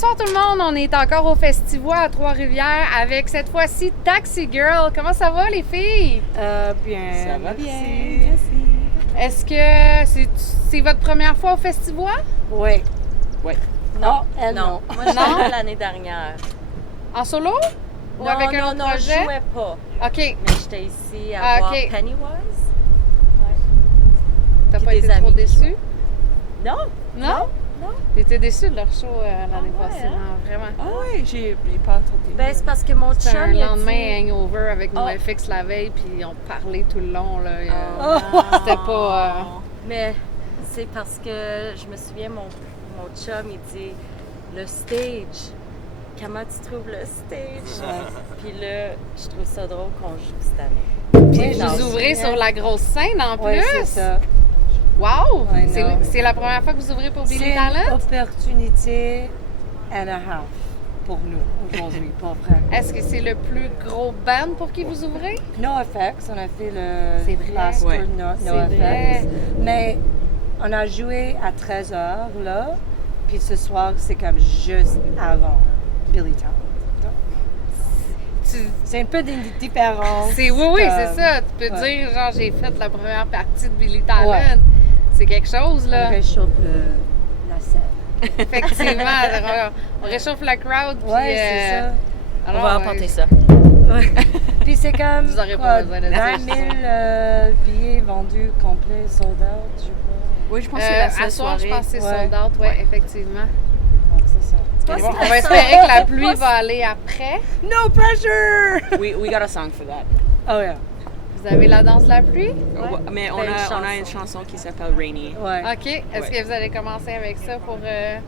Bonsoir tout le monde, on est encore au Festivois à Trois-Rivières avec cette fois-ci Taxi Girl. Comment ça va les filles? Bien. Ça va bien. Merci. Est-ce que c'est votre première fois au Festivois? Oui. Oui. Non, elle non. Moi, je suis venue l'année dernière. En solo? Ou avec un autre non, projet? je jouais pas. OK. Mais j'étais ici à voir OK. Pennywise. T'as Puis pas des été trop amis qui déçu? jouaient. Non. Non? Non. J'étais déçue de leur show l'année ouais, passée, hein? non, vraiment. Ah oui, j'ai pas entendu. Ben, c'est parce que mon C'était chum, un il a lendemain dit... hangover avec Oh. NoFX la veille, puis on parlait tout le long. Là, Oh. C'était pas... Mais c'est parce que je me souviens, mon chum, il dit le stage. Comment tu trouves le stage? Puis là, je trouve ça drôle qu'on joue cette année. Puis Non, vous ouvrez c'est sur la grosse scène en Oui, plus. c'est ça. Wow! I know. C'est la première fois que vous ouvrez pour Billy C'est une Talent? opportunité and a half pour nous aujourd'hui, pour vrai. Est-ce que c'est le plus gros band pour qui vous ouvrez? NoFX, on a fait le C'est vrai. last tour Ouais. de C'est NoFX. vrai. Mais on a joué à 13h là, puis ce soir, c'est comme juste avant Billy Talent. C'est un peu différent. Oui, c'est ça. Tu peux dire, genre, j'ai fait la première partie de Billy Talent. Ouais. C'est quelque chose, On là. réchauffe la scène. Effectivement. On réchauffe la crowd. Puis, Ouais, c'est ça. On alors, va apporter ça. Puis c'est comme Vous aurez quoi, pas besoin de 20 dire 000 billets vendus complets, sold out, je sais pas. Oui, je pense que c'est la à seule soir, je soirée. pense que c'est Ouais. sold out, ouais, effectivement. Donc c'est ça. Bon, on va espérer que la pluie va aller après. No pressure! We got a song for that. Oh yeah. Vous avez la danse de la pluie? Mais on Belle a une chanson. chanson qui s'appelle Rainy. Ouais. OK. Est-ce Ouais. que vous allez commencer avec ça pour...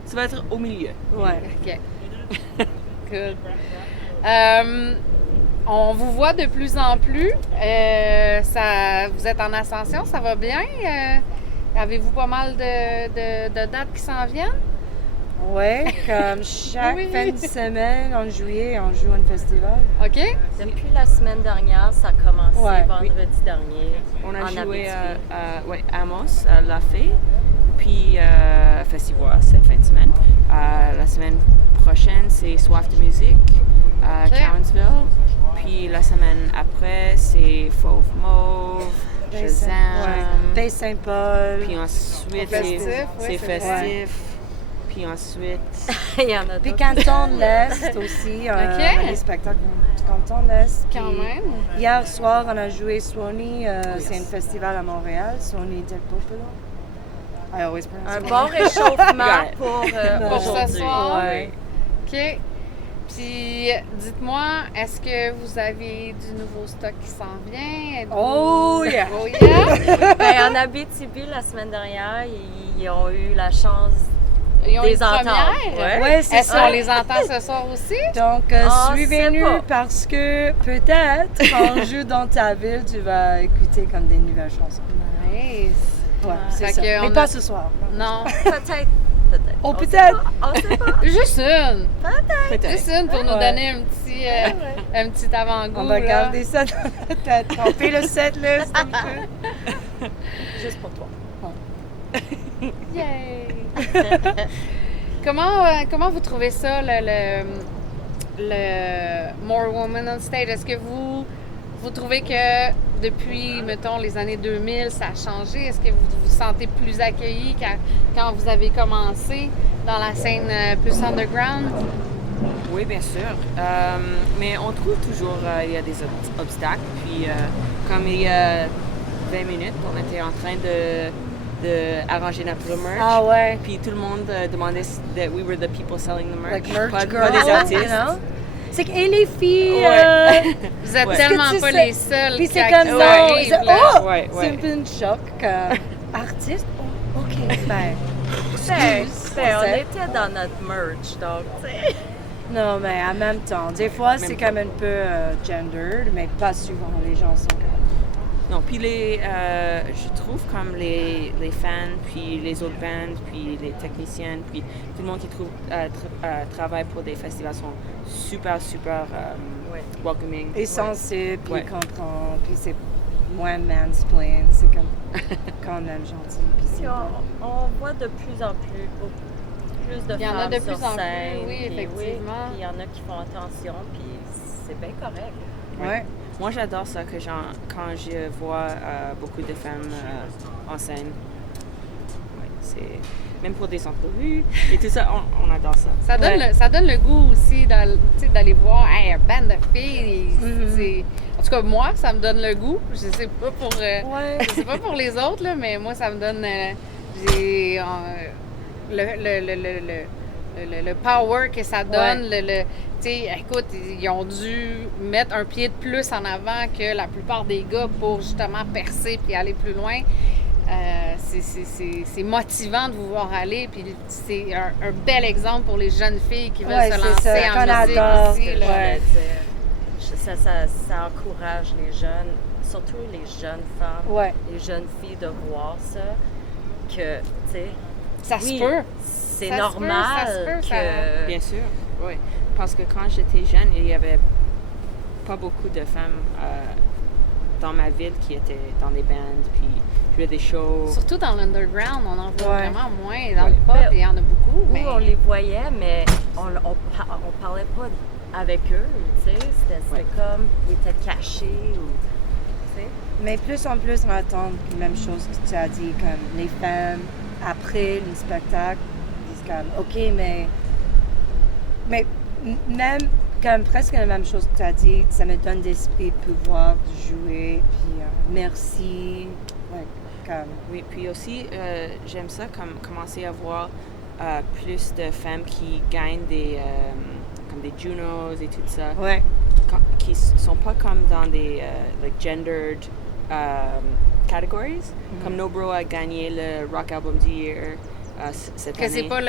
Ça va être au milieu. Ouais. OK. Good. On vous voit de plus en plus. Vous êtes en ascension, ça va bien? Avez-vous pas mal de dates qui s'en viennent? Ouais, comme chaque Oui. fin de semaine, en juillet, on joue un festival. OK? Depuis la semaine dernière, ça a commencé Ouais. vendredi dernier. On a en joué Abitibi. à Amos, à La Fée, puis Festivois cette fin de semaine. La semaine prochaine, c'est Soif de musique à Ok. Cowansville. Puis la semaine après, c'est Fauve Mauve, Shazam. Bay Saint-Paul. Puis ensuite, Festif, c'est ouais, c'est festif. Puis ensuite, Il y en a Puis d'autres. Canton de l'Est aussi. Ok. Les spectacles du Canton de l'Est. Quand Puis même. Hier soir, on a joué Swanee. C'est un festival à Montréal, Swanee del Popolo. I always pronounce Un it bon wrong. réchauffement Got it. Pour ce aujourd'hui. soir. Ouais. OK. Puis, dites-moi, est-ce que vous avez du nouveau stock qui s'en vient? Êtes-vous- Oh yeah! Oh yeah! Ben, en Abitibi, la semaine dernière, ils ont eu la chance Ils ont des une entendre. première? Ouais, c'est Est-ce ça. qu'on les entend ce soir aussi? Donc, Ah, suivez-nous c'est pas. parce que peut-être quand on joue dans ta ville, tu vas écouter comme des nouvelles chansons. Nice. Ouais, Fait c'est ça. que on Mais a- pas ce soir. Non. Peut-être. Peut-être. Oh, On sait peut-être. pas. On sait pas. Juste une. peut-être. Juste une pour nous Ouais. donner un petit avant-goût. On va là. garder ça dans la tête. On fait le set list un peu. Juste pour toi. Yay! comment vous trouvez ça, le More Women on Stage? Est-ce que vous trouvez que depuis, mettons, les années 2000, ça a changé? Est-ce que vous vous sentez plus accueillis quand vous avez commencé dans la scène plus underground? Oui, bien sûr. Mais on trouve toujours il y a des obstacles. Puis, comme il y a 20 minutes, on était en train de arranger notre merch. Ah ouais. Puis tout le monde demandait that we were the people selling the merch. Like merch pas, girl, pas des you artistes. know? C'est que, et les filles, Ouais. Vous êtes Ouais. tellement Est-ce que tu pas sais- les seuls puis qui c'est comme non, arrivent, c'est- là. oh, Ouais, c'est ouais. un peu une choc comme artiste. Oh, ok, ben, Ben, excuse, ben, on sait. était dans notre merch, donc, tu sais. Non, mais en même temps, des fois c'est Même comme un peu gendered, mais pas souvent. Les gens sont comme. Non, puis je trouve comme les fans, puis les autres bands, puis les techniciennes, puis tout le monde qui travaille pour des festivals sont super Ouais. welcoming. Et sensible, puis Ouais. comprend, puis c'est moins mansplain, c'est comme quand même gentil. Puis c'est Puis bon. on voit de plus en plus plus de Il y en a femmes de sur plus en plus, scène. oui, puis effectivement. puis il y en a qui font attention, puis c'est bien correct. Ouais. Moi, j'adore ça quand je vois beaucoup de femmes en scène. Ouais, c'est même pour des entrevues et tout ça, on adore ça. Ça donne le goût aussi d'aller voir un band de filles. En tout cas, moi, ça me donne le goût. Je sais pas pour, je sais pas pour les autres, là, mais moi, ça me donne le power que ça donne. Écoute, ils ont dû mettre un pied de plus en avant que la plupart des gars pour justement percer puis aller plus loin. C'est motivant de vous voir aller, puis c'est un bel exemple pour les jeunes filles qui veulent se lancer en musique adore. aussi. Là. Ouais. Ça encourage les jeunes, surtout les jeunes femmes, les jeunes filles de voir ça, que, tu sais, Ça se peut. c'est Ça se normal peut, que... Bien sûr, oui. Parce que quand j'étais jeune, il y avait pas beaucoup de femmes dans ma ville qui étaient dans des bands, puis jouaient des shows. Surtout dans l'underground, on en voit Ouais. vraiment moins. Dans le pop, il y en a beaucoup. Oui, Mais on les voyait, mais on parlait pas avec eux, tu sais. C'était comme, ils étaient cachés ou, tu sais. Mais plus en plus, on entend la même chose que tu as dit, comme les femmes, après le spectacle, disent comme, OK, mais même, comme presque la même chose que tu as dit, ça me donne d'esprit de pouvoir jouer, puis merci, ouais, comme... Oui, puis aussi, j'aime ça commencer à voir plus de femmes qui gagnent comme des Junos et tout ça, Ouais, qui sont pas comme dans des like gendered categories. Comme Nobro a gagné le Rock Album du Year cette que année. c'est pas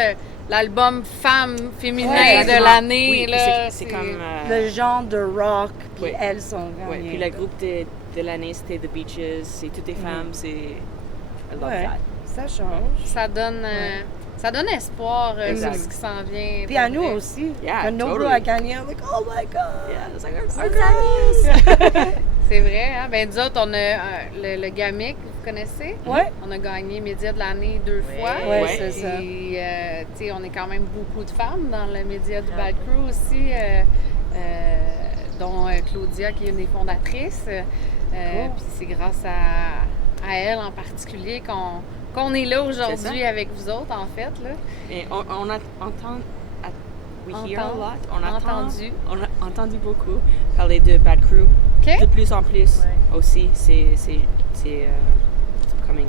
l'album femme féminin Ouais, de l'année. Oui, puis là, c'est comme... le genre de rock, puis ouais. elles sont ouais, gagnées. puis le groupe de l'année, c'était The Beaches. C'est toutes des femmes, c'est... I love Ouais, that. ça change. ça donne espoir Exact. sur ce qui s'en vient. Puis à pour nous vrai. aussi. Yeah, Quand Nobro totally. a gagné, on est like, oh my God! Yeah, it's like our girls. C'est vrai, hein? Ben, nous autres, on a le GAMIC, vous connaissez? Ouais. On a gagné Média de l'année 2 fois. Ouais, Ouais. c'est ça. Puis, tu sais, on est quand même beaucoup de femmes dans le Média du Bad Crew aussi, dont Claudia, qui est une des fondatrices. Puis c'est grâce à elle en particulier qu'on est là aujourd'hui C'est ça. avec vous autres, en fait. Là. Et on a we hear a Entend- lot. On a entendu beaucoup parler de Bad Crew. OK? De plus en plus Ouais. aussi, c'est it's becoming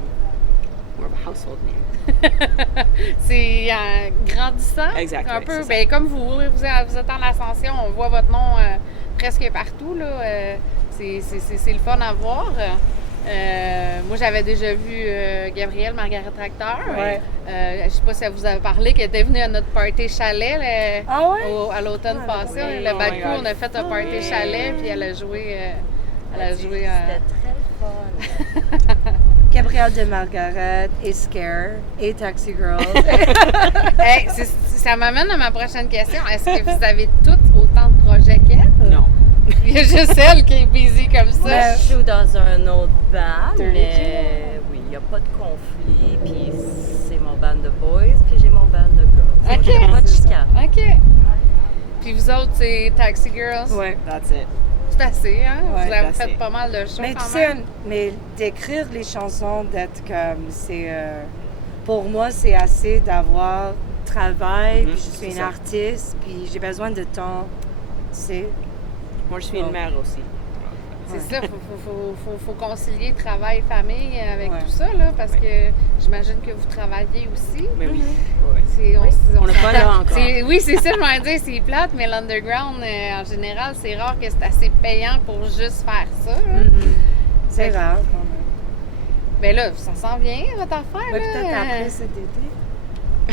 more of a household name. C'est grandissant. Exact, Un oui, peu, c'est ben, comme vous êtes en ascension, on voit votre nom presque partout. Là, c'est le fun à voir. Moi, j'avais déjà vu Gabrielle Margaret Tracteur. Ouais. Je sais pas si elle vous a parlé, qu'elle était venue à notre party chalet Ah ouais? à l'automne passé. oui. Le Oh Bad my Crew, God. on a fait un party Oui. chalet, puis elle a joué. C'était très fun. Gabrielle de Margaret et Scare et Taxi Girl. Hey, ça m'amène à ma prochaine question. Est-ce que vous avez toutes autant de projets qu'elle? Non. Il y a juste elle qui est busy comme ça. Moi, je joue dans un autre band, Dirty mais oui, il n'y a pas de conflit, puis c'est mon band de boys, puis j'ai mon band de girls. OK. Il n'y a pas de C'est ça. chicane. OK. Puis vous autres, c'est Taxi Girls? Ouais. That's it. C'est assez, hein? Ouais, vous avez c'est fait assez. pas mal de choses Mais quand tu sais, même. mais d'écrire les chansons, d'être comme, c'est... pour moi, c'est assez d'avoir travail, puis je c'est suis une ça. artiste, puis j'ai besoin de temps, tu sais. Moi, je suis une mère aussi. C'est ça, faut concilier travail et famille avec Ouais. tout ça, là, parce que j'imagine que vous travaillez aussi. Mais oui. Ouais. On n'est pas là encore. Oui, c'est ça, je m'en dis, c'est plate, mais l'underground, en général, c'est rare que c'est assez payant pour juste faire ça. là. C'est Fait que- rare quand même. Ben là, ça s'en vient, votre affaire, Ouais, là. peut-être après cet été.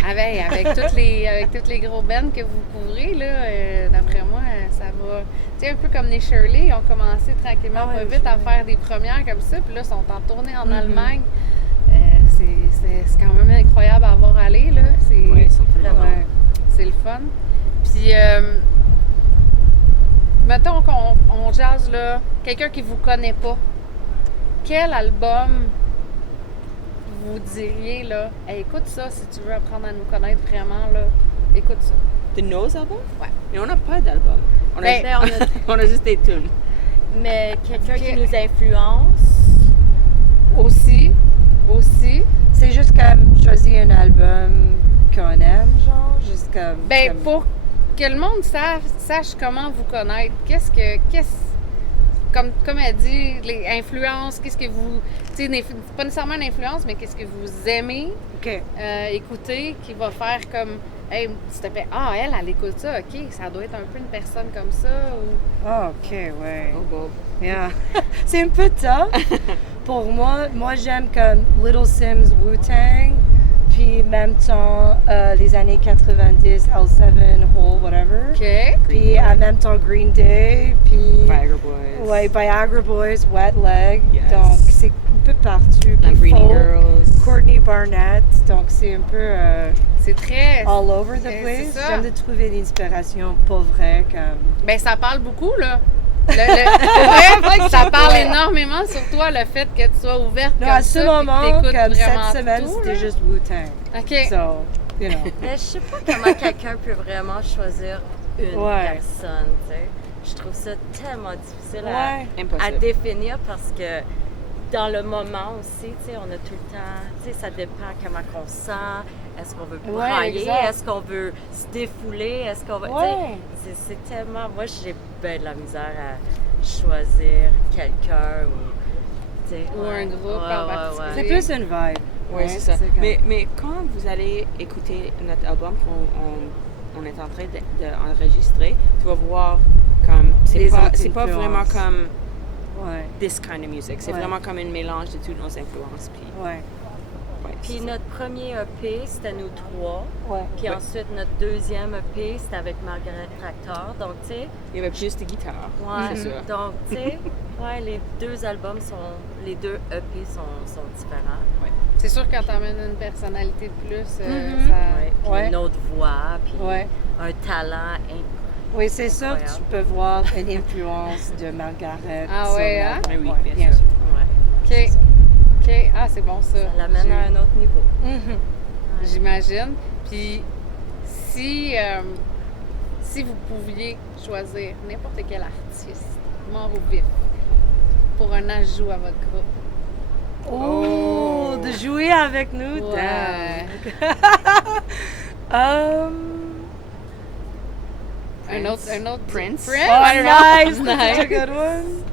Avec toutes les gros bands que vous couvrez, là, d'après moi, ça va. Tu sais, un peu comme les Shirley, ils ont commencé tranquillement, Ah ouais, pas vite, à Shirley. faire des premières comme ça, puis là, ils sont en tournée en Mhm. Allemagne. C'est quand même incroyable à voir aller, là. Ouais, ils sont tellement Ouais. C'est le fun. Puis, mettons qu'on jase, là, quelqu'un qui vous connaît pas, quel album vous diriez, là, hey, écoute ça, si tu veux apprendre à nous connaître vraiment, là, écoute ça. De nos albums? Ouais. Mais on n'a pas d'album. On, Ben, Ben, on a- on a juste des tunes. mais quelqu'un Ok. qui nous influence. Aussi, C'est juste comme choisir un album qu'on aime, genre, juste comme... ben, comme- pour que le monde sache comment vous connaître, comme elle dit, les influences, qu'est-ce que vous, tu sais, pas nécessairement une influence, mais qu'est-ce que vous aimez OK. écouter, qui va faire comme, hey, s'il te plaît, ah, elle écoute ça, ok, ça doit être un peu une personne comme ça, ou... Ah, OK, ouais. Oh, bon. Yeah. C'est un peu ça. Pour moi j'aime comme Little Sims, Wu-Tang, puis même temps les années 90, L7, Hole, whatever. Ok. Puis en même temps Green Day, puis Viagra Boys. ouais, Viagra Boys, Wet Leg. Yes. Donc c'est un peu partout. Puis Lamborghini folk, Girls. Courtney Barnett. Donc c'est un peu C'est très... all over the c'est place. ça. J'aime de trouver l'inspiration pas vraie comme. Ben, ça parle beaucoup, là. Ouais, ça parle énormément sur toi, le fait que tu sois ouverte Non, comme à ce ça, puis moment, que t'écoutes comme vraiment cette semaine, tout, c'était là. juste Wu-Tang. OK. So, you know. Mais je sais pas comment quelqu'un peut vraiment choisir une Ouais. personne, tu sais. Je trouve ça tellement difficile Ouais. à Impossible. définir parce que dans le moment aussi, tu sais, on a tout le temps, tu sais, ça dépend comment on se sent. Est-ce qu'on veut Ouais, brailler? exact. Est-ce qu'on veut se défouler? Est-ce qu'on va. Ouais. Tu sais, c'est tellement. Moi, j'ai bien de la misère à choisir quelqu'un ou. Tu sais, Ou un groupe en particulier. C'est plus une vibe. Oui, c'est ça. comme- Mais quand vous allez écouter notre album qu'on est en train d'enregistrer, tu vas voir comme c'est Les pas autres vraiment influences. comme Ouais, this kind of music. C'est Ouais. vraiment comme un mélange de toutes nos influences. Puis, ouais, ouais, Puis c'est ça. notre premier EP, c'était nous trois. ouais. Puis Ouais. ensuite, notre deuxième EP, c'était avec Margaret Tractor. Donc, tu sais, Il y avait plus de guitare. ouais. C'est sûr. Donc, tu sais, ouais, les deux albums sont. Les deux EP sont différents. C'est sûr que quand t'emmènes une personnalité de plus, Mhm. ça... Ouais. Puis Ouais. une autre voix, puis Ouais. un talent Oui, c'est sûr que tu Incroyable. peux voir une influence de Margaret. Ah sur ouais, l'album. hein? Oui, Ouais, bien sûr. Ouais. OK. OK. Ah, c'est bon, ça. Ça l'amène à un autre niveau. Mhm. J'imagine. Puis, si vous pouviez choisir n'importe quel artiste, mort ou vif, pour un ajout à votre groupe, Oh, de jouer avec nous. Ouais. damn. un autre Prince. Oh, I don't nice. know. That's a good one.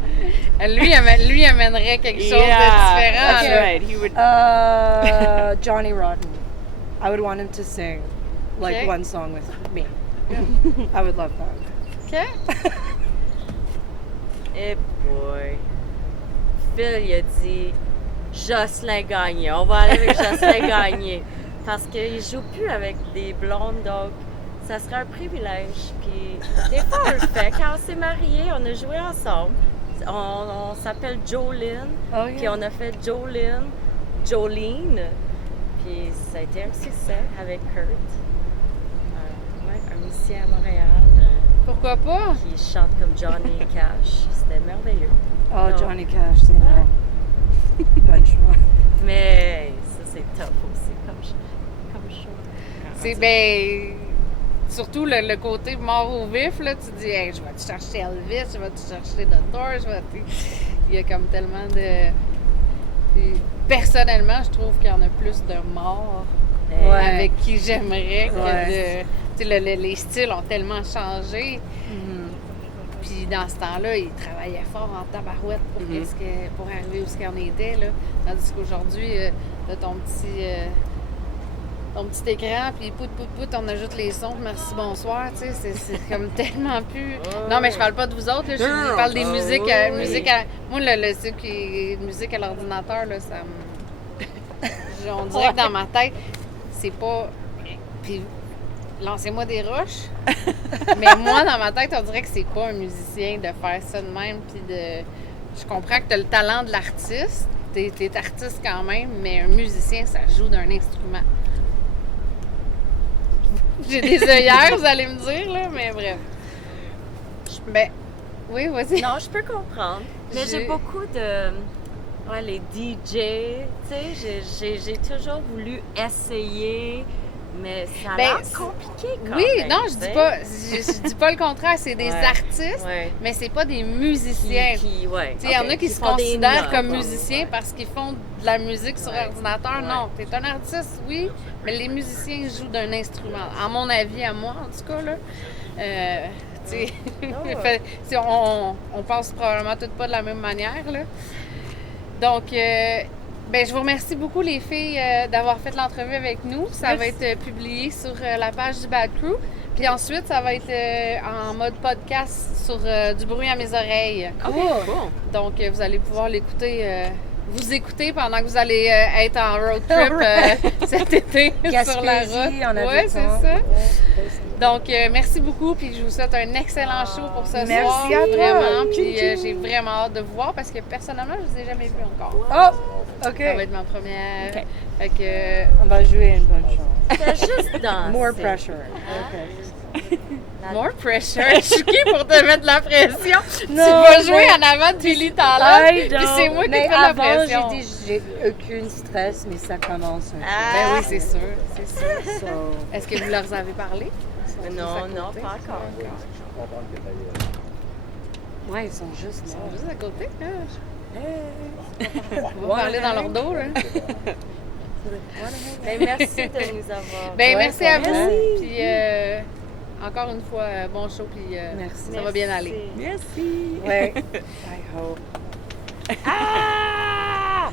Lui amènerait quelque chose de différent. That's là. right. He would. Johnny Rotten. I would want him to sing like Okay. one song with me. I would love that. OK? Eh boy. Phil, il a dit Jocelyn Gagné. On va aller avec Jocelyn Gagné. Parce qu'il joue plus avec des blondes, donc ça serait un privilège. Puis des fois, on le fait. Quand on s'est mariés, on a joué ensemble. On s'appelle Jolene. Oh, Puis yeah. on a fait Jolene. Puis ça a été un succès avec Kurt. Ouais, un musicien à Montréal Pourquoi pas? qui chante comme Johnny Cash. C'était merveilleux. Oh, Donc, Johnny Cash, c'est bon. Bonne choix. Mais ça, c'est tough aussi comme show. C'est ben. Surtout le côté mort au vif, là, tu dis, hey, je vais te chercher Elvis, je vais te chercher The Doors, il y a comme tellement de. Puis, personnellement, je trouve qu'il y en a plus de morts Mais, Ouais. avec qui j'aimerais que Ouais. de. Tu sais, les styles ont tellement changé. Mhm. Puis dans ce temps-là, ils travaillaient fort en tabarouette pour, pour arriver où ce qu'on était. Là. Tandis qu'aujourd'hui, t'as ton petit écran, puis pout, on ajoute les sons, merci, bonsoir, tu sais, c'est comme tellement plus... Non, mais je parle pas de vous autres, là, je parle des musiques, moi, ce qui est musique à l'ordinateur, là, ça me... On dirait que dans ma tête, c'est pas... Puis, lancez-moi des roches, mais moi, dans ma tête, on dirait que c'est pas un musicien de faire ça de même, puis de... Je comprends que t'as le talent de l'artiste, t'es artiste quand même, mais un musicien, ça joue d'un instrument. J'ai des œillères, vous allez me dire, là, mais bref. Ben, oui, vas-y. non, je peux comprendre. Mais J'ai- j'ai beaucoup de Ouais, les DJ, tu sais, j'ai toujours voulu essayer, mais ça a Ben, l'air c'est- compliqué quand Oui, même. non, je tu sais. dis pas le contraire, c'est des Ouais. artistes, Ouais. mais c'est pas des musiciens. Ouais. Il y en a qui Qui se font des considèrent notes, comme ouais. musiciens Ouais. parce qu'ils font de la musique sur Ouais. ordinateur. Ouais. Non, t'es un artiste, oui, mais les musiciens jouent d'un instrument. À mon avis, à moi en tout cas, là. Tu sais, ouais. fait- tu sais, on pense probablement toutes pas de la même manière, là. Donc, ben, je vous remercie beaucoup, les filles, d'avoir fait l'entrevue avec nous. Ça va être publié sur la page du Bad Crew. Puis ensuite, ça va être en mode podcast sur Du bruit à mes oreilles. Bon. Donc, vous allez pouvoir l'écouter, vous écouter pendant que vous allez être en road trip cet été sur la route. Gaspésie, on a Oui, du c'est temps. ça. Donc, merci beaucoup. Puis je vous souhaite un excellent show pour ce Merci soir. à toi. Vraiment. Puis Tchou, tchou. j'ai vraiment hâte de vous voir parce que personnellement, je vous ai jamais vu encore. Oh, OK. Ça va être ma première. Ok. Fait que. On va jouer une bonne chose. T'as juste danser. More pressure. More pressure. Je suis qui pour te mettre la pression? Tu Non, vas jouer mais- en avant de Billy Talent, I puis don't. c'est moi qui Mais te fais la avant, pression. j'ai dit j'ai aucun stress, mais ça commence un peu. Ben oui, c'est sûr, c'est sûr. So, Est-ce que vous leur avez parlé? Non, non, pas encore. ouais, ils sont juste Ils là. sont juste à côté. Hein? Hey. On va parler dans leur dos. Là. Mais merci de nous avoir. Ben, Ouais, merci à merci. vous. Puis encore une fois, bon show. Puis Merci. ça va bien aller. Merci. Ouais. I hope. Ah!